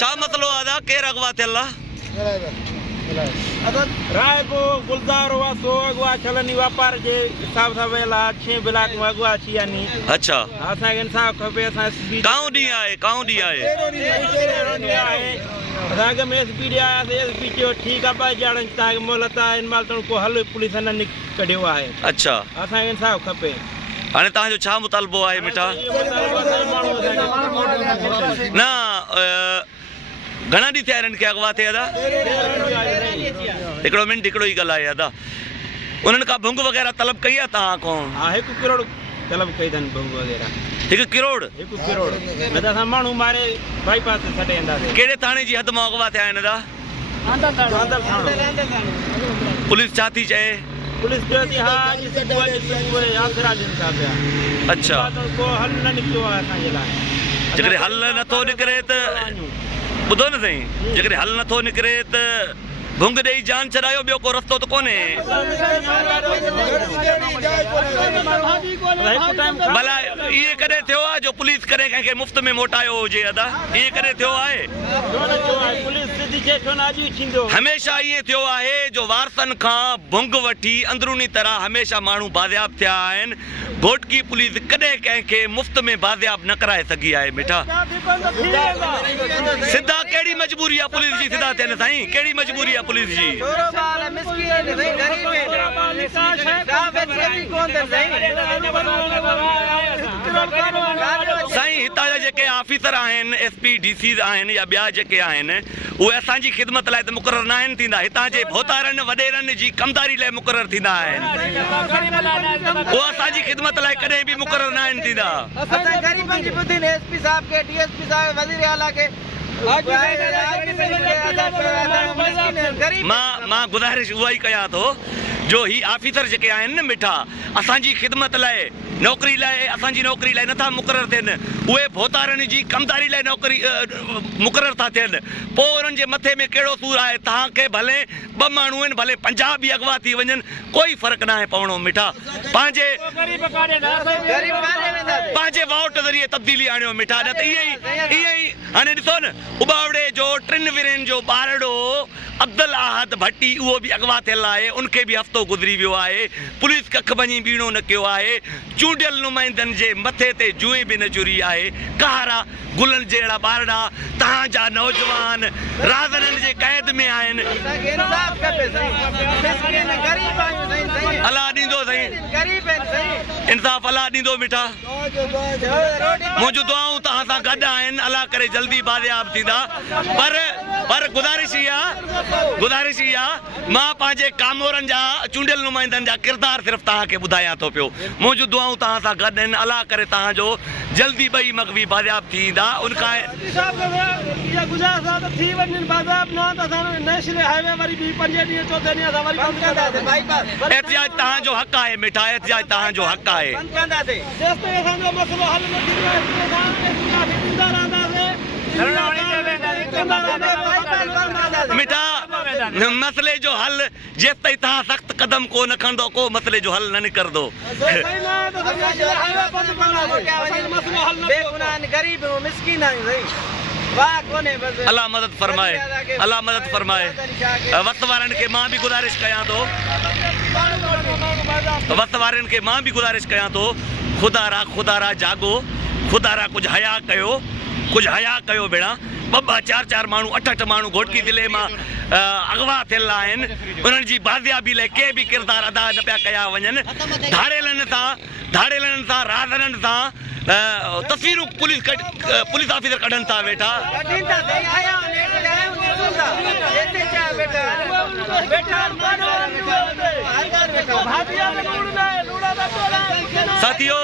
छा मसलो आदा केर अगवा थियल रायपुर गुलजार हुआ सो अगवा छलनी व्यापार जे हिसाब सां वेला 6 ब्लॉक में अगवा छी यानी अच्छा असा इंसाफ खपे असा एसपी काऊं डी आहे असांखे में एसपी ॾे आयासीं एसपी चयो ठीकु आहे ॿ ॼणनि तव्हांखे मोहलत आहे इन महिल ताईं को हल पुलिस न कढियो आहे अच्छा असांखे इंसाफ खपे हाणे तव्हांजो छा मुतालबो आहे मिठा न घणा ॾींहं थिया हिननि खे अगवा थिए अदा हिकिड़ो मिंट हिकिड़ो ई ॻाल्हि आहे अदा उन्हनि खां भुंग वग़ैरह तलब कई आहे तव्हां खां हा 1 करोड़ तलब कई अथनि भुंग वग़ैरह 1 करोड़ 1 करोड़ न त असां माण्हू मारे बाईपास ते छॾे ईंदासीं कहिड़े थाणे जी हद मां अगवा थिया आहिनि अदा आंदर थाणो पुलिस छा थी चए पुलिस चयो थी हा अॼु सुबुह आसरा ॾियनि था पिया अच्छा को हल न निकितो आहे असांजे लाइ जेकॾहिं हल नथो निकिरे त ॿुधो न साईं जेकॾहिं हल नथो निकिरे त भुंग ॾेई जान छॾायो ॿियो को रस्तो त कोन्हे भला इहे कॾहिं थियो आहे जो पुलिस कॾहिं कंहिंखे मुफ़्त में मोटायो हुजे अदा इहे कॾहिं थियो आहे हमेशह ईअं थियो आहे जो वारसनि खां भुंग वठी अंदरूनी तरह हमेशह माण्हू बाज़ियाब थिया आहिनि घोटकी पुलिस कॾहिं कंहिंखे मुफ़्त में बाज़ियाब न कराए सघी आहे बेटा सिधा कहिड़ी मजबूरी आहे पुलिस जी सिधा थियनि साईं कहिड़ी मजबूरी आहे पुलिस जी साईं हितां जा जेके ऑफिसर आहिनि एसपी डीसी आहिनि या ॿिया जेके आहिनि उहे असांजी ख़िदमत लाइ त मुक़ररु न आहिनि थींदा हितां जे भोतारनि वॾेरनि जी कमदारी लाइ मुक़ररु थींदा आहिनि उहे असांजी ख़िदमत लाइ कॾहिं बि मुक़ररु न आहिनि थींदा मां गुज़ारिश उहा ई कयां थो जो ही ऑफिसर जेके आहिनि न मिठा असांजी ख़िदमत लाइ नौकरी लाइ असांजी नौकरी लाइ नथा मुक़ररु थियनि उहे भोतारनि जी कमदारी लाइ नौकरी मुक़ररु था थियनि पोइ उन्हनि जे मथे में कहिड़ो सूरु आहे तव्हांखे भले 2 माण्हू आहिनि भले 50 बि अगवा थी वञनि कोई फ़र्क़ु न आहे पवणो मिठा पंहिंजे वोट ज़रिए तब्दीली आणियो मिठा न त ईअं ई हाणे ॾिसो न उबावड़े जो 3 विरनि जो ॿारड़ो अब्दुल आहद भट्टी उहो बि अगवा थियल आहे उनखे बि हफ़्तो गुज़री वियो आहे पुलिस कख भञी बीणो न कयो आहे चूंडियल नुमाइंदनि जे मथे ते जुए बि न चुरी आहे कहारा गुलनि जहिड़ा ॿारड़ा तव्हांजा नौजवान राज़ननि जे क़ैद में आहिनि अलाह ॾींदो साईं इंसाफ़ अलाह ॾींदो मिठा मुंहिंजूं दुआऊं तव्हां सां गॾु आहिनि अलाह करे जल्दी बाज़ियाब थींदा पर गुज़ारिश ई आहे मां पंहिंजे कामोरनि जा चूंडियल नुमाइंदनि जा किरदार सिर्फ़ु तव्हांखे ॿुधायां थो पियो मुंहिंजूं दुआऊं तव्हां सां गॾु आहिनि अलाह करे तव्हांजो जल्दी ॿई मग़वी बाज़ियाब थींदा उनखां एहतिजाज तव्हांजो हक़ आहे मिठा एहतिजाज तव्हांजो हक़ आहे मिठा मसले जो हल जेसि ताईं तव्हां सख़्तु क़दम को न खणंदो को मसले जो हल न निकिरंदो अल्लाह मदद फरमाए वक़्त वारनि खे मां बि गुज़ारिश कयां थो ख़ुदारा जागो ख़ुदारा कुझु हया कयो भेणा 2-2 4-4 माण्हू 8-8 माण्हू घोटकी ज़िले मां अगवा थियल आहिनि उन्हनि जी बाज़ियाबी लाइ के बि किरदार अदा न पिया कया वञनि धाड़ेलनि सां राज़ननि सां तस्वीरूं पुलिस ऑफिसर कढनि था वेठा साथियों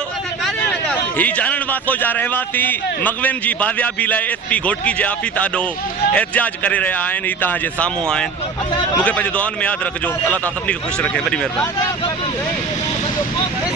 ही जानण वास्तो जा रहवासी मगवेन जी बाज़ियाबी लाइ एसपी घोटकी जे ऑफिस आॾो एहतिजाज करे रहिया आहिनि ही तव्हांजे साम्हूं आहिनि मूंखे पंहिंजे दुआउनि में यादि रखिजो अल्लाह तव्हां सभिनी खे ख़ुशि रखे वॾी महिरबानी